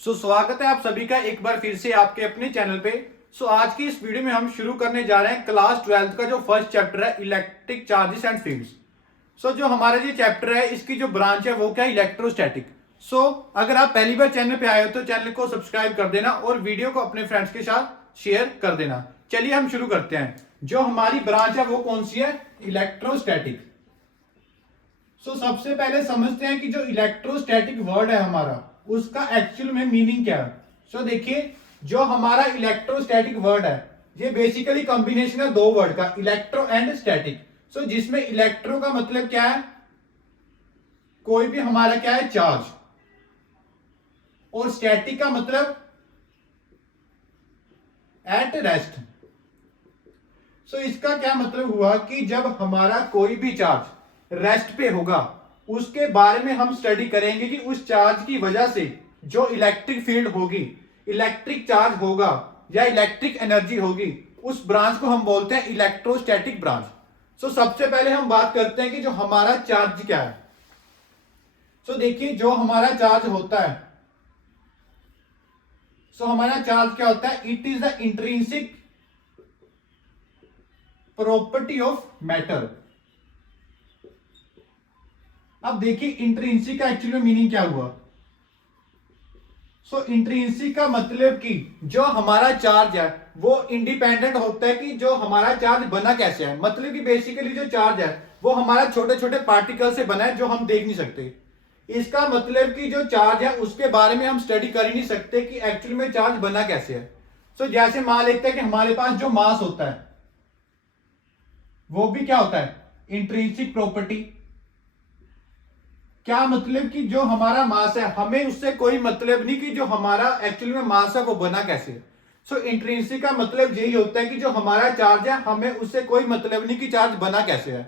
स्वागत है आप सभी का एक बार फिर से आपके अपने चैनल पे। आज की इस वीडियो में हम शुरू करने जा रहे हैं क्लास 12th का जो फर्स्ट चैप्टर है इलेक्ट्रिक चार्जेस एंड फील्ड्स। जो हमारा जो चैप्टर है इसकी जो ब्रांच है वो क्या है, इलेक्ट्रोस्टैटिक। अगर आप पहली बार चैनल पे आए हो तो चैनल को सब्सक्राइब कर देना और वीडियो को अपने फ्रेंड्स के साथ शेयर कर देना। चलिए हम शुरू करते हैं। जो हमारी ब्रांच है वो कौन सी है, इलेक्ट्रोस्टैटिक। सबसे पहले समझते हैं कि जो इलेक्ट्रोस्टैटिक वर्ड है हमारा उसका एक्चुअल में मीनिंग क्या है। देखिए, जो हमारा इलेक्ट्रोस्टैटिक वर्ड है ये बेसिकली कॉम्बिनेशन है दो वर्ड का, इलेक्ट्रो एंड स्टैटिक। जिसमें इलेक्ट्रो का मतलब क्या है, कोई भी हमारा क्या है, चार्ज, और स्टैटिक का मतलब एट रेस्ट। इसका क्या मतलब हुआ कि जब हमारा कोई भी चार्ज रेस्ट पे होगा उसके बारे में हम स्टडी करेंगे कि उस चार्ज की वजह से जो इलेक्ट्रिक फील्ड होगी, इलेक्ट्रिक चार्ज होगा या इलेक्ट्रिक एनर्जी होगी, उस ब्रांच को हम बोलते हैं इलेक्ट्रोस्टैटिक ब्रांच। सबसे पहले हम बात करते हैं कि जो हमारा चार्ज क्या है। देखिए, जो हमारा चार्ज होता है, हमारा चार्ज क्या होता है, it is the intrinsic property of matter. अब देखिए इंट्रिंसिक का एक्चुअली मीनिंग क्या हुआ। इंट्रिंसिक का मतलब कि जो हमारा चार्ज है वो इंडिपेंडेंट होता है कि जो हमारा चार्ज बना कैसे है। मतलब कि बेसिकली जो चार्ज है वो हमारा छोटे छोटे पार्टिकल से बना है जो हम देख नहीं सकते। इसका मतलब कि जो चार्ज है उसके बारे में हम स्टडी कर ही नहीं सकते कि एक्चुअली में चार्ज बना कैसे है। जैसे मान लेते हैं कि हमारे पास जो मास होता है वो भी क्या होता है, इंट्रिंसिक प्रॉपर्टी। क्या मतलब कि जो हमारा मास है हमें उससे कोई मतलब नहीं कि जो हमारा एक्चुअली में मास है वो बना कैसे। इंट्रिंसिक का मतलब यही होता है कि जो हमारा चार्ज है हमें उससे कोई मतलब नहीं कि चार्ज बना कैसे है।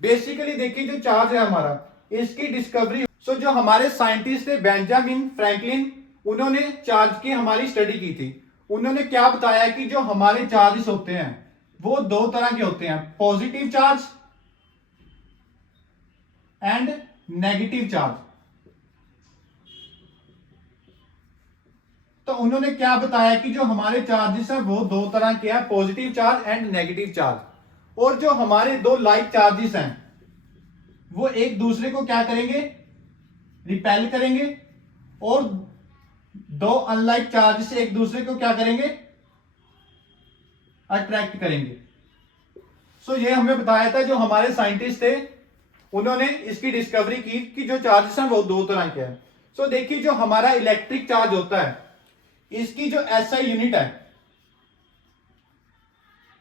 बेसिकली देखिए, जो चार्ज है हमारा इसकी डिस्कवरी जो हमारे साइंटिस्ट थे बेंजामिन फ्रैंकलिन, उन्होंने चार्ज की हमारी स्टडी की थी। उन्होंने क्या बताया कि जो हमारे चार्जेस होते हैं वो दो तरह के होते हैं, positive charge and negative charge. तो उन्होंने क्या बताया कि जो हमारे चार्जेस हैं वो दो तरह के हैं, positive charge and negative charge. और जो हमारे दो लाइक चार्जेस हैं वो एक दूसरे को क्या करेंगे, रिपेल करेंगे, और दो अनलाइक चार्जेस एक दूसरे को क्या करेंगे, अट्रैक्ट करेंगे। ये हमें बताया था जो हमारे साइंटिस्ट थे, उन्होंने इसकी डिस्कवरी की कि जो चार्जेस हैं वो दो तरह के हैं। देखिए, जो हमारा इलेक्ट्रिक चार्ज होता है इसकी जो एसआई यूनिट है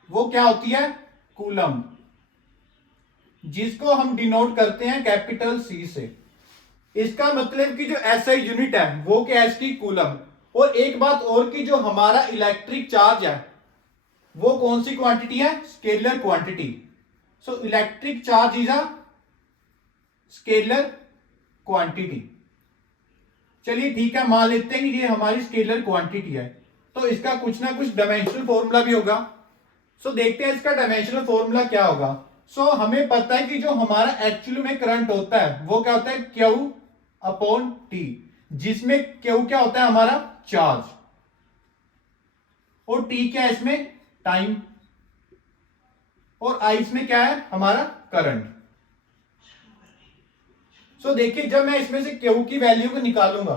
वो क्या होती है, कूलम, जिसको हम डिनोट करते हैं कैपिटल सी से। इसका मतलब कि जो एसआई यूनिट है वो क्या है, इसकी कूलम। और एक बात और कि जो हमारा इलेक्ट्रिक चार्ज है वो कौन सी क्वांटिटी है, scalar quantity. Electric charge is a scalar quantity. चलिए ठीक है, मान लेते हैं कि ये हमारी स्केलर क्वांटिटी है, तो इसका कुछ ना कुछ डायमेंशनल फॉर्मूला भी होगा। देखते हैं इसका डायमेंशनल फॉर्मूला क्या होगा। हमें पता है कि जो हमारा एक्चुअली में करंट होता है वो क्या होता है, क्यू अपॉन टी, जिसमें क्यू क्या होता है, हमारा चार्ज, और टी क्या है इसमें, टाइम, और आई इसमें क्या है, हमारा करंट। देखिए, जब मैं इसमें से क्यू की वैल्यू को निकालूंगा,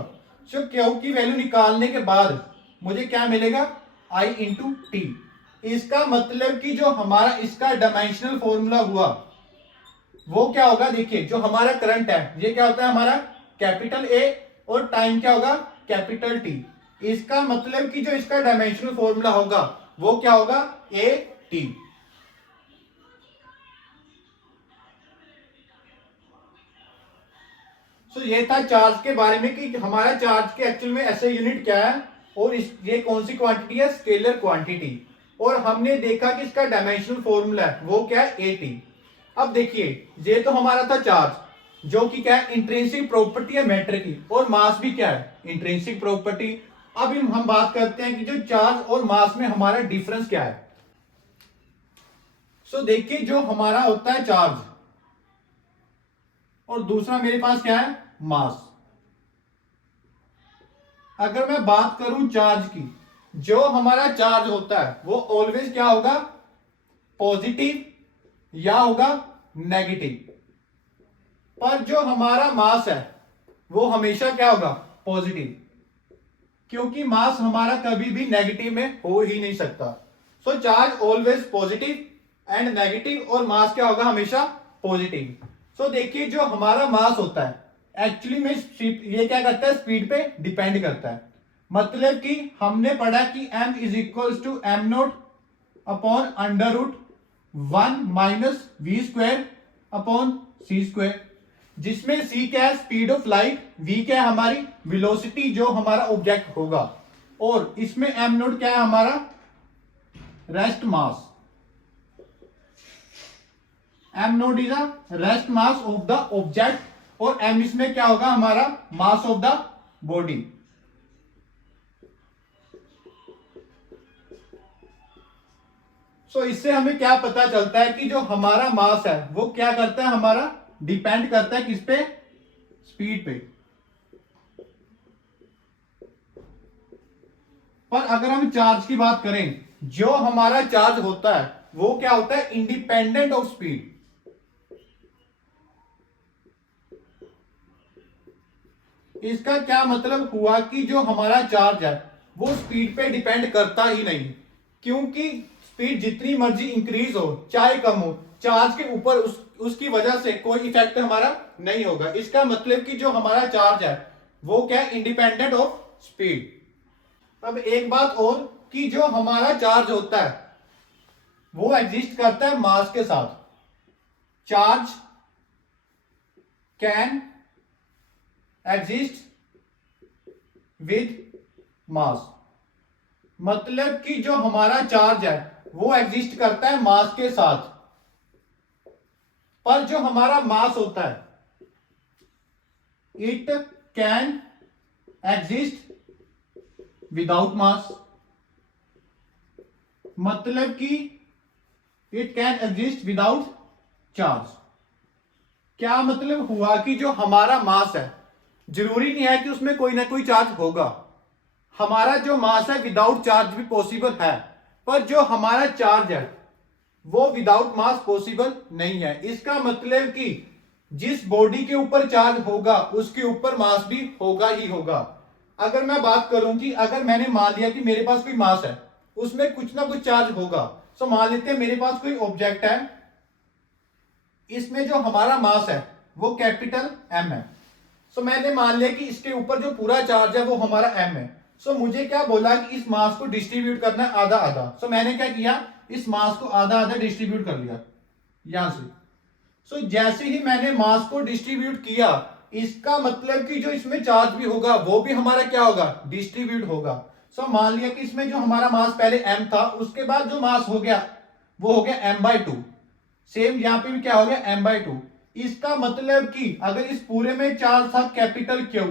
क्यू की वैल्यू निकालने के बाद मुझे क्या मिलेगा, आई इंटू टी। इसका मतलब कि जो हमारा इसका डायमेंशनल फॉर्मूला हुआ वो क्या होगा, देखिए जो हमारा करंट है ये क्या होता है, हमारा कैपिटल ए, और टाइम क्या होगा, कैपिटल टी। इसका मतलब कि जो इसका डायमेंशनल फॉर्मूला होगा वो क्या होगा, ए टी। ये था चार्ज के बारे में कि हमारा चार्ज के एक्चुअल में ऐसे यूनिट क्या है, और ये कौन सी क्वांटिटी है, स्केलर क्वांटिटी। और हमने देखा कि इसका डायमेंशनल फॉर्मूला है वो क्या है, ए टी। अब देखिए, ये तो हमारा था चार्ज जो कि क्या है, इंट्रिंसिक प्रॉपर्टी है मैटर की, और मास भी क्या है, इंट्रिंसिक प्रॉपर्टी। अब हम बात करते हैं कि जो चार्ज और मास में हमारा डिफरेंस क्या है। देखिए, जो हमारा होता है चार्ज और दूसरा मेरे पास क्या है, मास। अगर मैं बात करूं चार्ज की, जो हमारा चार्ज होता है वो ऑलवेज क्या होगा, पॉजिटिव या होगा नेगेटिव। पर जो हमारा मास है वो हमेशा क्या होगा, पॉजिटिव, क्योंकि मास हमारा कभी भी नेगेटिव में हो ही नहीं सकता। So charge always positive and negative, और मास क्या होगा, हमेशा पॉजिटिव। सो देखिए जो हमारा मास होता है एक्चुअली में ये क्या करता है, स्पीड पे डिपेंड करता है। मतलब कि हमने पढ़ा कि m is equal to m naught upon under root 1 minus v square upon c square, जिसमें c क्या है, स्पीड ऑफ लाइट, v क्या है, हमारी वेलोसिटी जो हमारा ऑब्जेक्ट होगा, और इसमें m नोट क्या है, हमारा rest mass. m note is a rest mass of the object, और m इसमें क्या होगा, हमारा मास ऑफ द बॉडी। सो इससे हमें क्या पता चलता है कि जो हमारा मास है वो क्या करता है, हमारा डिपेंड करता है किस पे, स्पीड पे। पर अगर हम चार्ज की बात करें, जो हमारा चार्ज होता है वो क्या होता है, इंडिपेंडेंट ऑफ स्पीड। इसका क्या मतलब हुआ कि जो हमारा चार्ज है वो स्पीड पे डिपेंड करता ही नहीं, क्योंकि स्पीड जितनी मर्जी इंक्रीज हो चाहे कम हो, चार्ज के ऊपर उसकी वजह से कोई इफेक्ट हमारा नहीं होगा। इसका मतलब कि जो हमारा चार्ज है वो क्या है, इंडिपेंडेंट ऑफ स्पीड। अब एक बात और, कि जो हमारा चार्ज होता है वो एग्जिस्ट करता है मास के साथ। Charge can exist with mass, मतलब कि जो हमारा चार्ज है वो एग्जिस्ट करता है मास के साथ, पर जो हमारा मास होता है इट कैन एग्जिस्ट विदाउट मास, मतलब कि it can exist without charge. क्या मतलब हुआ कि जो हमारा मास है जरूरी नहीं है कि उसमें कोई ना कोई चार्ज होगा, हमारा जो मास है विदाउट चार्ज भी पॉसिबल है, पर जो हमारा चार्ज है वो विदाउट मास पॉसिबल नहीं है। इसका मतलब कि जिस बॉडी के ऊपर चार्ज होगा उसके ऊपर मास भी होगा ही होगा। अगर मैं बात करूं कि अगर मैंने मान लिया कि मेरे पास कोई मास है, उसमें कुछ ना कुछ चार्ज होगा। सो मान लेते हैं मेरे पास कोई ऑब्जेक्ट है, इसमें जो हमारा मास है वो कैपिटल M है। सो मैंने मान लिया कि इसके ऊपर जो पूरा चार्ज है वो हमारा M है। सो मुझे क्या बोला कि इस मास को डिस्ट्रीब्यूट करना है आधा आधा। सो मैंने क्या किया, इस मास को आधा आधा डिस्ट्रीब्यूट कर लिया यहां से। सो जैसे ही मैंने मास को डिस्ट्रीब्यूट किया, इसका मतलब कि जो इसमें चार्ज भी होगा वो भी हमारा क्या होगा, डिस्ट्रीब्यूट होगा। सो मान लिया कि इसमें जो हमारा मास पहले M था, उसके बाद जो मास हो गया वो हो गया M/2। सेम यहां पे भी क्या हो गया, M/2। इसका मतलब कि अगर इस पूरे में चार्ज था कैपिटल Q,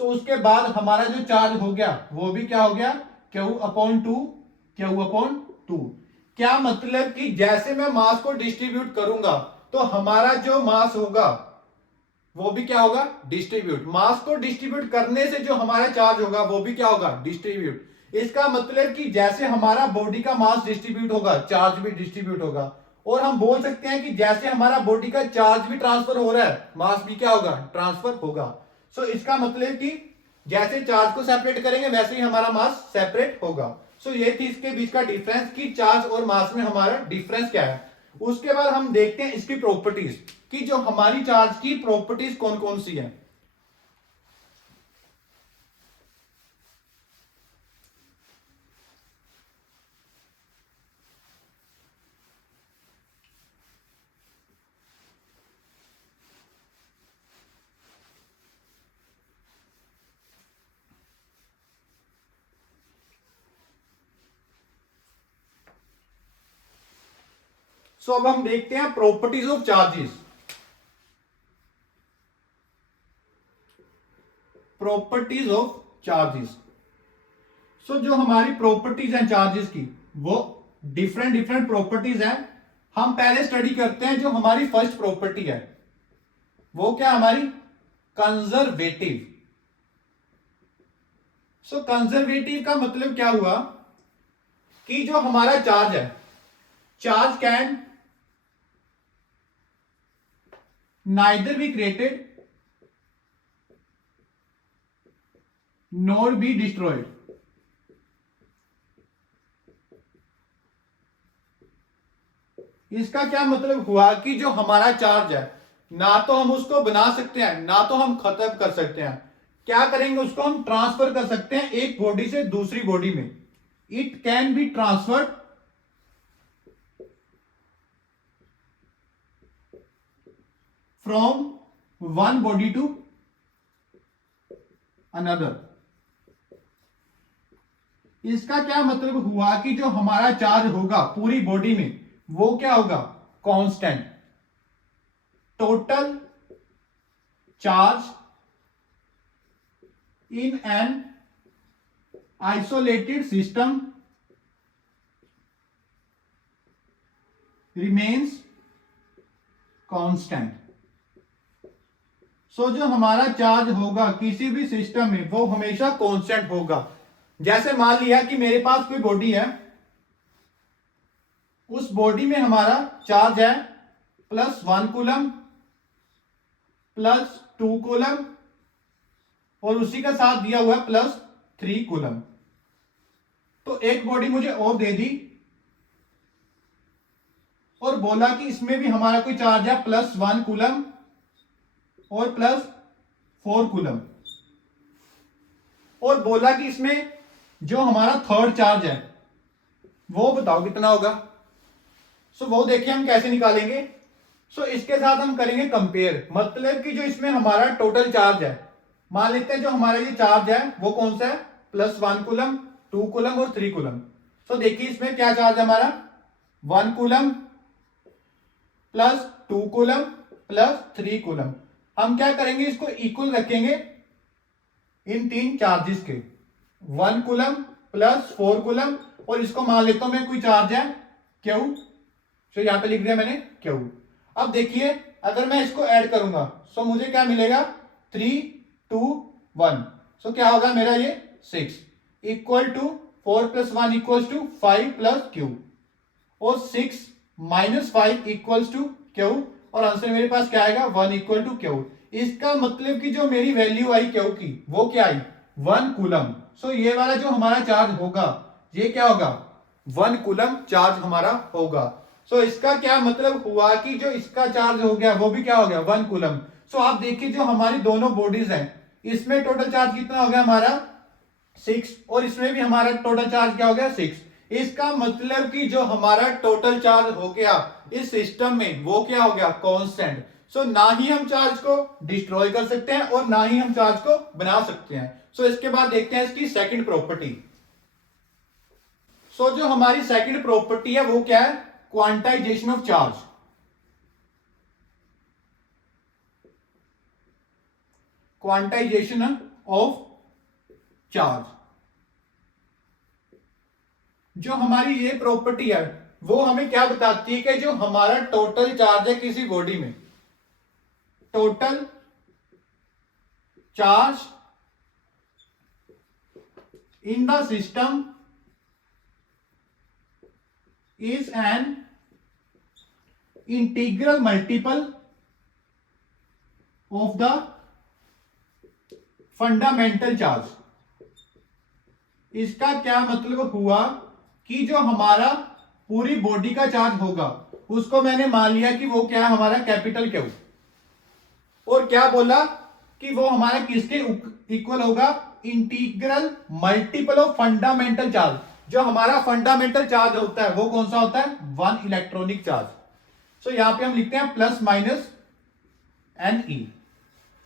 सो उसके बाद हमारा जो चार्ज हो गया वो भी क्या हो गया, Q/2, Q/2। क्या मतलब कि जैसे मैं मास को डिस्ट्रीब्यूट करूंगा तो हमारा जो मास होगा वो भी क्या होगा, डिस्ट्रीब्यूट। मास को डिस्ट्रीब्यूट करने से जो हमारा चार्ज होगा वो भी क्या होगा, डिस्ट्रीब्यूट। इसका मतलब कि जैसे हमारा बॉडी का मास डिस्ट्रीब्यूट होगा, चार्ज भी डिस्ट्रीब्यूट होगा। और हम बोल सकते हैं कि जैसे हमारा बॉडी का चार्ज भी ट्रांसफर हो रहा है, मास भी क्या होगा, ट्रांसफर होगा। सो इसका मतलब कि जैसे चार्ज को सेपरेट करेंगे वैसे ही हमारा मास सेपरेट होगा। सो ये थी इसके बीच का डिफरेंस कि चार्ज और मास में हमारा डिफरेंस क्या है। उसके बाद हम देखते हैं इसकी प्रॉपर्टीज, कि जो हमारी चार्ज की प्रॉपर्टीज कौन कौन सी है। सो अब हम देखते हैं properties of charges. Properties of charges. So जो हमारी प्रॉपर्टीज हैं चार्जेस की, वो डिफरेंट डिफरेंट प्रॉपर्टीज हैं। हम पहले स्टडी करते हैं जो हमारी फर्स्ट प्रॉपर्टी है, वो क्या हमारी, कंजर्वेटिव। सो कंजर्वेटिव का मतलब क्या हुआ कि जो हमारा चार्ज है, charge can neither be created nor be destroyed. इसका क्या मतलब हुआ कि जो हमारा चार्ज है, ना तो हम उसको बना सकते हैं ना तो हम खत्म कर सकते हैं। क्या करेंगे, उसको हम ट्रांसफर कर सकते हैं एक बॉडी से दूसरी बॉडी में। It can be transferred from one body to another. इसका क्या मतलब हुआ कि जो हमारा चार्ज होगा पूरी बॉडी में वो क्या होगा, constant. Total charge in an isolated system remains constant। सो जो हमारा चार्ज होगा किसी भी सिस्टम में वो हमेशा कांस्टेंट होगा। जैसे मान लिया कि मेरे पास कोई बॉडी है, उस बॉडी में हमारा चार्ज है +1 कूलम, +2 कूलम और उसी का साथ दिया हुआ है +3 कूलम। तो एक बॉडी मुझे और दे दी और बोला कि इसमें भी हमारा कोई चार्ज है +1 कूलम और +4 कूलम, और बोला कि इसमें जो हमारा थर्ड चार्ज है वो बताओ कितना होगा। सो वो देखिए हम कैसे निकालेंगे। सो इसके साथ हम करेंगे कंपेयर, मतलब कि जो इसमें हमारा टोटल चार्ज है, मान लेते हैं जो हमारा ये चार्ज है वो कौन सा है, +1 कूलम, 2 कूलम और 3 कूलम। तो देखिए इसमें क्या चार्ज है हमारा, 1 कूलम +2 कूलम +3 कूलम। हम क्या करेंगे, इसको इक्वल रखेंगे इन तीन चार्जेस के, 1 कूलम +4 कूलम, और इसको मान लेता हूं मैं कोई चार्ज है क्यू, तो यहां पे लिख दिया मैंने क्यू। अब देखिए अगर मैं इसको ऐड करूंगा सो मुझे क्या मिलेगा, 3 2 1, सो क्या होगा मेरा ये 6 equal to 4 + 1 equal to 5 + q, और 6 - 5 इक्वल टू क्यू, और आंसर मेरे पास क्या आएगा, 1 इक्वल टू क्यू। इसका मतलब कि जो मेरी वैल्यू आई क्यू की वो क्या आई, 1 कूलम। सो ये वाला जो हमारा चार्ज होगा ये क्या होगा, 1 कूलम चार्ज हमारा होगा। सो इसका क्या मतलब हुआ कि जो इसका चार्ज हो गया वो भी क्या हो गया, 1 कूलम। सो आप देखिए जो हमारी दोनों बॉडीज हैं इसमें टोटल चार्ज कितना हो गया हमारा 6, और इसमें भी हमारा टोटल चार्ज क्या हो गया 6। इसका मतलब कि जो हमारा टोटल चार्ज हो गया इस सिस्टम में वो क्या हो गया, कांस्टेंट। सो ना ही हम चार्ज को डिस्ट्रॉय कर सकते हैं और ना ही हम चार्ज को बना सकते हैं। सो इसके बाद देखते हैं इसकी सेकंड प्रॉपर्टी। सो जो हमारी सेकंड प्रॉपर्टी है वो क्या है, quantization of charge. Quantization of charge, जो हमारी ये प्रॉपर्टी है वो हमें क्या बताती है कि जो हमारा टोटल चार्ज है किसी बॉडी में, total charge in the system is an integral multiple of the fundamental charge। इसका क्या मतलब हुआ कि जो हमारा पूरी बॉडी का चार्ज होगा उसको मैंने मान लिया कि वो क्या है हमारा कैपिटल क्यू, और क्या बोला कि वो हमारा किसके इक्वल होगा, integral multiple of fundamental charge. जो हमारा फंडामेंटल चार्ज होता है वो कौन सा होता है, 1 इलेक्ट्रॉनिक चार्ज। सो यहां पे हम लिखते हैं ±NE।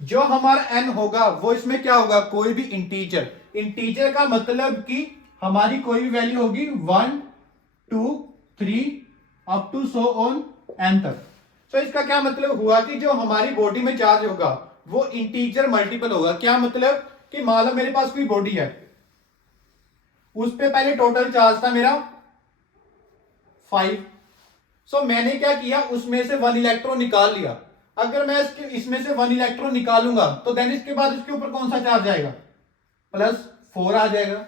जो हमारा n होगा वो इसमें क्या होगा, कोई भी इंटीजर। इंटीजर का मतलब कि हमारी कोई भी वैल्यू होगी 1 2 3 up to so on n तक। सो इसका क्या मतलब हुआ कि जो हमारी बॉडी में चार्ज होगा वो इंटीजर मल्टीपल होगा। क्या मतलब कि मान लो मेरे पास कोई बॉडी है, उस पे पहले टोटल चार्ज था मेरा 5। सो मैंने क्या किया, उसमें से 1 इलेक्ट्रॉन निकाल लिया। अगर मैं इसमें से 1 इलेक्ट्रॉन निकालूंगा तो देन इसके बाद इसके ऊपर कौन सा चार्ज आएगा, 4 आ जाएगा।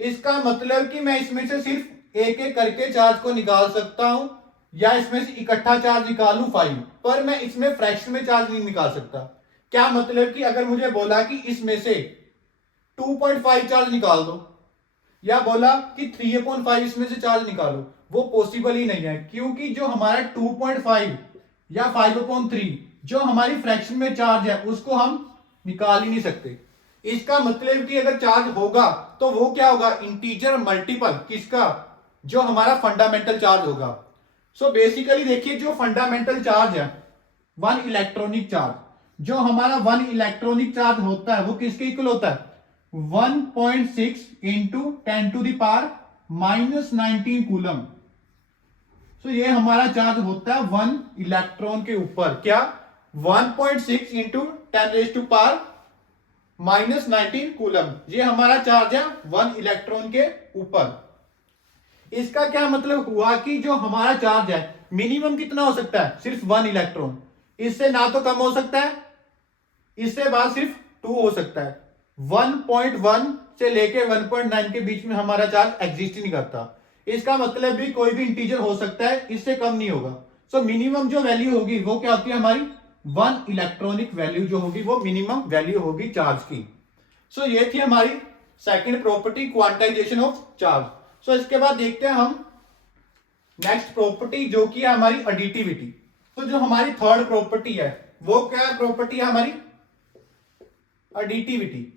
इसका मतलब कि मैं इसमें से सिर्फ एक एक करके चार्ज को निकाल सकता हूं, या इसमें से इकट्ठा चार्ज निकालूं 5, पर मैं इसमें फ्रैक्शन में चार्ज नहीं निकाल सकता। क्या मतलब कि अगर मुझे बोला कि इसमें से 2.5 चार्ज निकाल दो, या बोला कि 3/5 इसमें से चार्ज निकालो, वो पॉसिबल ही नहीं है, क्योंकि जो हमारा 2.5 या 5/3 जो हमारी फ्रैक्शन में चार्ज है उसको हम निकाल ही नहीं सकते। इसका मतलब कि अगर चार्ज होगा तो वो क्या होगा, इंटीजर मल्टीपल किसका, जो हमारा फंडामेंटल चार्ज होगा। सो बेसिकली देखिए, जो फंडामेंटल चार्ज है वन इलेक्ट्रॉनिक चार्ज, जो हमारा वन इलेक्ट्रॉनिक चार्ज होता है वो किसके इक्वल होता है, 1.6 इंटू 10⁻⁻19 कूलम। तो ये हमारा चार्ज होता है वन इलेक्ट्रॉन के ऊपर, क्या 1.6 इंटू 10⁻⁻19 कूलम, ये हमारा चार्ज है वन इलेक्ट्रॉन के ऊपर। इसका क्या मतलब हुआ कि जो हमारा चार्ज है मिनिमम कितना हो सकता है, सिर्फ वन इलेक्ट्रॉन, इससे ना तो कम हो सकता है, इससे बाद सिर्फ 2 हो सकता है। 1.1 से लेके 1.9 के बीच में हमारा चार्ज एग्जिस्ट ही नहीं करता। इसका मतलब भी कोई भी इंटीजर हो सकता है, इससे कम नहीं होगा। सो मिनिमम जो वैल्यू होगी वो क्या होती है हमारी, वन इलेक्ट्रॉनिक वैल्यू जो होगी वो मिनिमम वैल्यू होगी चार्ज की। सो ये थी हमारी second property, quantization of charge. So इसके बाद देखते हैं हम नेक्स्ट प्रॉपर्टी जो कि है हमारी एडिटिविटी। तो जो हमारी थर्ड प्रॉपर्टी है वो क्या प्रॉपर्टी है हमारी, एडिटिविटी।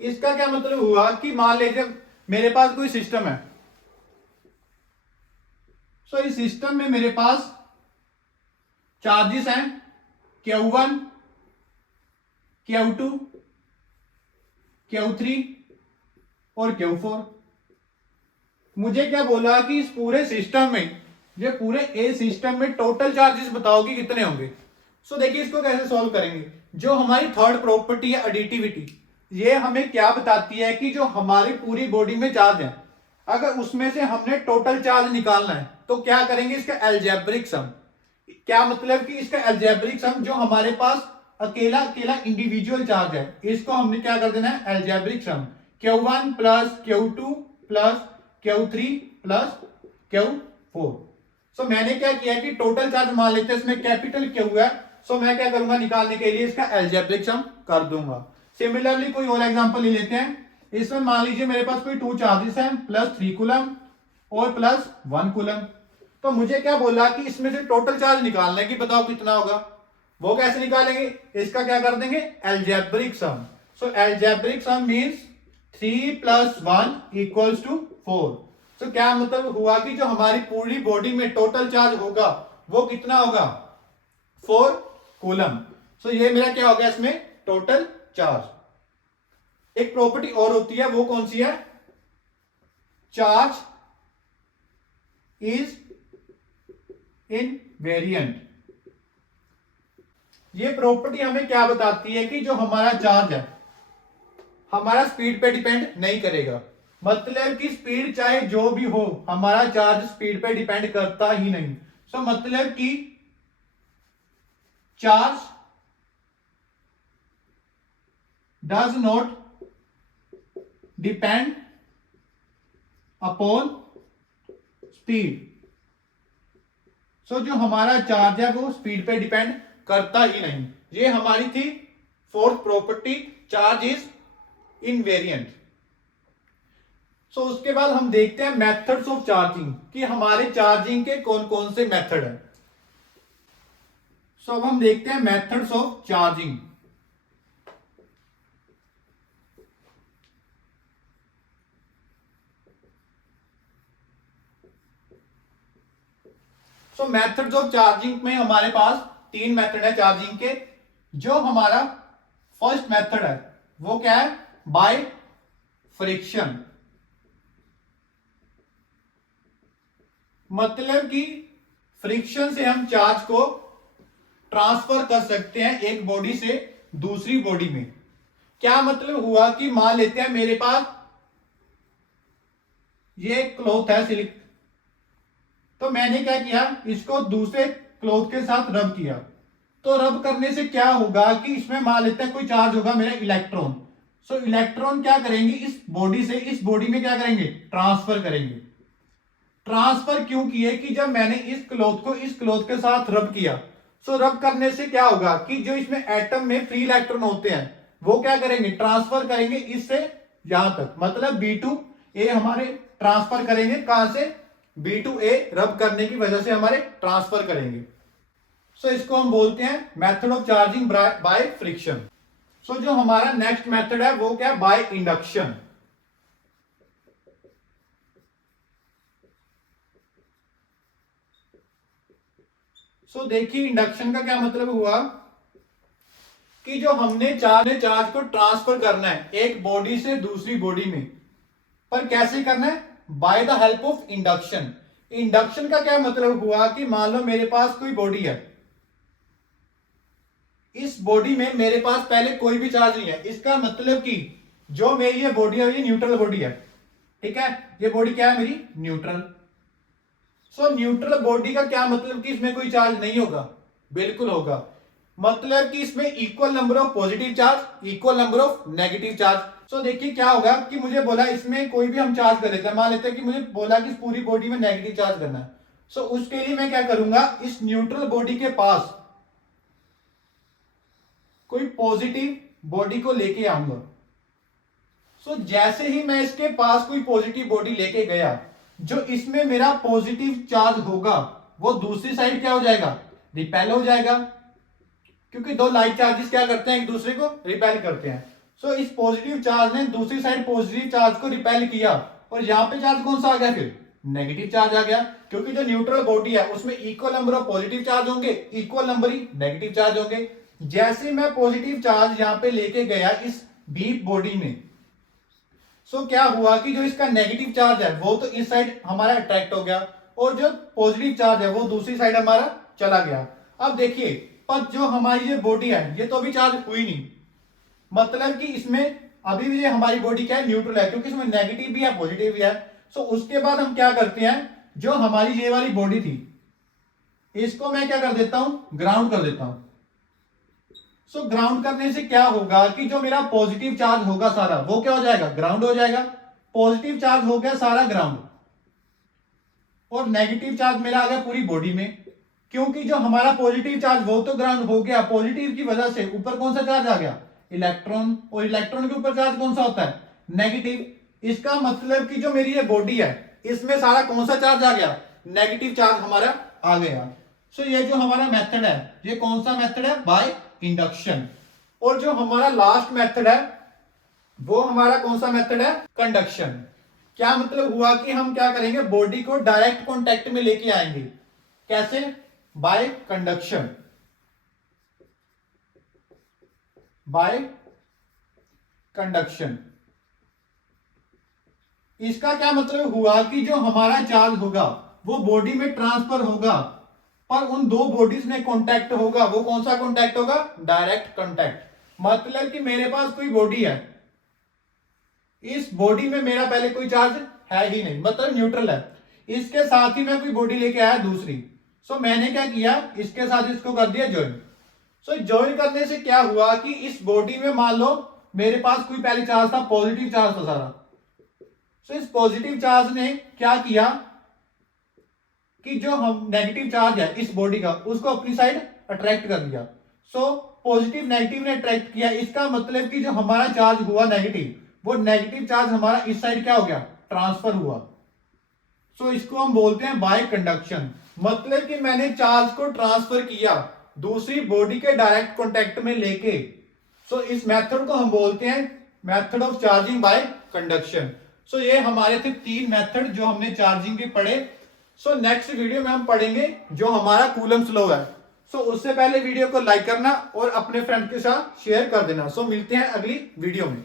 इसका क्या मतलब हुआ कि मान लीजिए मेरे पास कोई सिस्टम है। सो इस सिस्टम में मेरे पास चार्जेस हैं Q1, Q2, Q3 और Q4। मुझे क्या बोला कि इस पूरे सिस्टम में, ये पूरे ए सिस्टम में टोटल चार्जेस बताओ कि कितने होंगे। सो देखिए इसको कैसे सॉल्व करेंगे। जो हमारी थर्ड प्रॉपर्टी है एडिटिविटी, ये हमें क्या बताती है कि जो हमारी पूरी बॉडी में चार्ज है, अगर उसमें से हमने टोटल चार्ज निकालना है तो क्या करेंगे, इसका अलजेब्रिक सम। क्या मतलब कि इसका अलजेब्रिक सम, जो हमारे पास अकेला अकेला इंडिविजुअल चार्ज है, इसको हमने क्या कर देना है, अलजेब्रिक सम। Q1 plus Q2 plus Q3 plus Q4। सो मैंने क्या किया कि टोटल चार्ज मान लेते हैं, इसमें कैपिटल Q है, सो मैं क्या करूंगा, निकालने के लिए इसका अलजेब्रिक सम कर दूंगा। सिमिलरली कोई और एग्जांपल ले लेते हैं। इसमें मान लीजिए मेरे पास कोई 2 चार्जेस हैं, प्लस 3 कूलम और प्लस 1 कूलम। तो मुझे क्या बोला कि इसमें से टोटल चार्ज निकालना है कि बताओ कितना होगा। वो कैसे निकालेंगे, इसका क्या कर देंगे, अलजेब्रिक सम। सो अलजेब्रिक सम मींस 3 + 1 = 4। तो क्या मतलब हुआ कि जो हमारी पूरी बॉडी में टोटल चार्ज होगा वो कितना होगा, 4 कूलम। सो ये मेरा क्या हो गया इसमें टोटल चार्ज। एक प्रॉपर्टी और होती है, वो कौन सी है, चार्ज इज इनवेरिएंट। ये प्रॉपर्टी हमें क्या बताती है कि जो हमारा चार्ज है हमारा स्पीड पे डिपेंड नहीं करेगा। मतलब कि स्पीड चाहे जो भी हो, हमारा चार्ज स्पीड पे डिपेंड करता ही नहीं। सो मतलब कि charge does not depend upon speed. So जो हमारा चार्ज है वो स्पीड पे डिपेंड करता ही नहीं। ये हमारी थी fourth property, charge is invariant. So उसके बाद हम देखते हैं मेथड्स ऑफ चार्जिंग, कि हमारे चार्जिंग के कौन कौन से मेथड हैं। सो अब हम देखते हैं methods of charging. So methods of charging में हमारे पास 3 मेथड है चार्जिंग के। जो हमारा फर्स्ट मेथड है वो क्या है, बाय फ्रिक्शन। मतलब कि फ्रिक्शन से हम चार्ज को ट्रांसफर कर सकते हैं एक बॉडी से दूसरी बॉडी में। क्या मतलब हुआ कि मान लेते हैं मेरे पास ये क्लॉथ है सिलिक, तो मैंने क्या किया, इसको दूसरे क्लॉथ के साथ रब किया, तो रब करने से क्या होगा कि इसमें मान लेते हैं कोई चार्ज होगा मेरा इलेक्ट्रॉन। सो इलेक्ट्रॉन क्या करेंगे, इस बॉडी से इस बॉडी में क्या करेंगे, ट्रांसफर करेंगे। ट्रांसफर क्यों किए कि जब मैंने इस क्लॉथ को इस क्लॉथ के साथ रब किया, सो रब करने से क्या होगा कि जो इसमें एटम में फ्री इलेक्ट्रॉन होते हैं वो क्या करेंगे, ट्रांसफर करेंगे इससे यहां तक, मतलब B2A हमारे ट्रांसफर करेंगे। कहां से, B2A रब करने की वजह से हमारे ट्रांसफर करेंगे। सो इसको हम बोलते हैं method of charging by friction. So जो हमारा नेक्स्ट मेथड है वो क्या, बाय इंडक्शन। सो देखिए इंडक्शन का क्या मतलब हुआ कि जो हमने चार्ज को ट्रांसफर करना है एक बॉडी से दूसरी बॉडी में, पर कैसे करना है, by the help of induction. Induction का क्या मतलब हुआ कि मान लो मेरे पास कोई बॉडी है, इस बॉडी में मेरे पास पहले कोई भी चार्ज नहीं है, इसका मतलब कि जो मेरी ये बॉडी है ये न्यूट्रल बॉडी है, ठीक है, ये बॉडी क्या है मेरी, न्यूट्रल। सो न्यूट्रल बॉडी का क्या मतलब कि इसमें कोई चार्ज नहीं होगा, बिल्कुल होगा। मतलब कि इसमें equal number of positive charge, equal number of negative charge. So देखिए क्या होगा कि मुझे बोला इसमें कोई भी हम चार्ज कर लेते हैं, मान लेते हैं कि मुझे बोला कि इस पूरी बॉडी में नेगेटिव चार्ज करना है। सो उसके लिए मैं क्या करूंगा, इस न्यूट्रल बॉडी के पास कोई पॉजिटिव बॉडी को लेके आऊंगा। सो जैसे ही मैं इसके पास कोई पॉजिटिव बॉडी लेके गया, जो इसमें मेरा पॉजिटिव चार्ज होगा वो दूसरी साइड क्या हो जाएगा, रिपेल हो जाएगा, क्योंकि दो लाइक चार्जेस क्या करते हैं, एक दूसरे को रिपेल करते हैं। सो इस पॉजिटिव चार्ज ने दूसरी साइड पॉजिटिव चार्ज को रिपेल किया, और यहां पे चार्ज कौन सा आ गया, फिर नेगेटिव चार्ज आ गया, क्योंकि जो न्यूट्रल बॉडी है उसमें equal number of positive charge होंगे, इक्वल नंबर ही नेगेटिव चार्ज होंगे। जैसे मैं पॉजिटिव चार्ज यहां पे लेके गया इस बी बॉडी में, सो क्या हुआ कि जो इसका नेगेटिव चार्ज है वो तो इस साइड हमारा अट्रैक्ट हो गया, और जो पॉजिटिव चार्ज है वो दूसरी साइड हमारा चला गया। अब देखिए, पर जो हमारी ये बॉडी है ये तो अभी चार्ज हुई नहीं, मतलब कि इसमें अभी भी ये हमारी बॉडी क्या है, न्यूट्रल है, क्योंकि इसमें नेगेटिव भी है पॉजिटिव भी है। सो उसके बाद हम क्या करते हैं, जो हमारी ये वाली बॉडी थी इसको मैं क्या कर देता हूं, ग्राउंड कर देता हूं। सो ग्राउंड करने से क्या होगा कि जो मेरा पॉजिटिव चार्ज होगा सारा वो क्या हो जाएगा, ग्राउंड हो जाएगा। पॉजिटिव चार्ज हो गया सारा ग्राउंड, और नेगेटिव चार्ज मेरा आ गया पूरी बॉडी में, क्योंकि जो हमारा पॉजिटिव चार्ज वो तो ग्राउंड हो गया, पॉजिटिव की वजह से ऊपर कौन सा चार्ज आ गया, इलेक्ट्रॉन, और इलेक्ट्रॉन के ऊपर चार्ज कौन सा होता है, नेगेटिव। इसका मतलब कि जो मेरी ये बॉडी है इसमें सारा कौन सा चार्ज आ गया, नेगेटिव चार्ज हमारा आ गया। सो ये जो हमारा मेथड है ये कौन सा मेथड है, बाय इंडक्शन। और जो हमारा लास्ट मेथड है वो हमारा कौन सा मेथड है, कंडक्शन। क्या मतलब हुआ कि हम क्या करेंगे, बॉडी को डायरेक्ट कॉन्टेक्ट में लेके आएंगे, कैसे, बाय कंडक्शन, बाय कंडक्शन। इसका क्या मतलब हुआ कि जो हमारा चार्ज होगा वो बॉडी में ट्रांसफर होगा, पर उन दो बॉडीज में कांटेक्ट होगा, वो कौन सा कांटेक्ट होगा, डायरेक्ट कांटेक्ट। मतलब कि मेरे पास कोई बॉडी है, इस बॉडी में मेरा पहले कोई चार्ज है ही नहीं, मतलब न्यूट्रल है, इसके साथ ही मैं कोई बॉडी लेके आया दूसरी। सो मैंने क्या किया, इसके साथ इसको कर दिया ज्वाइन। सो ज्वाइन करने से क्या हुआ कि इस बॉडी में मान लो मेरे पास कोई पहले चार्ज था, पॉजिटिव चार्ज था सारा। सो इस पॉजिटिव चार्ज ने क्या किया कि जो हम नेगेटिव चार्ज है इस बॉडी का उसको अपनी साइड अट्रैक्ट कर दिया। सो पॉजिटिव नेगेटिव ने अट्रैक्ट किया, इसका मतलब कि जो हमारा चार्ज हुआ नेगेटिव, वो नेगेटिव चार्ज हमारा इस साइड क्या हो गया, ट्रांसफर हुआ। सो इसको हम बोलते हैं बाय कंडक्शन। मतलब कि मैंने चार्ज को ट्रांसफर किया दूसरी बॉडी के डायरेक्ट कांटेक्ट में लेके। सो इस मेथड को हम बोलते हैं method of charging by conduction. So ये हमारे थे 3 मेथड जो हमने चार्जिंग के पढ़े। सो नेक्स्ट वीडियो में हम पढ़ेंगे जो हमारा कूलम्स लॉ है। सो उससे पहले वीडियो को लाइक करना और अपने फ्रेंड के साथ शेयर कर देना। सो मिलते हैं अगली वीडियो में।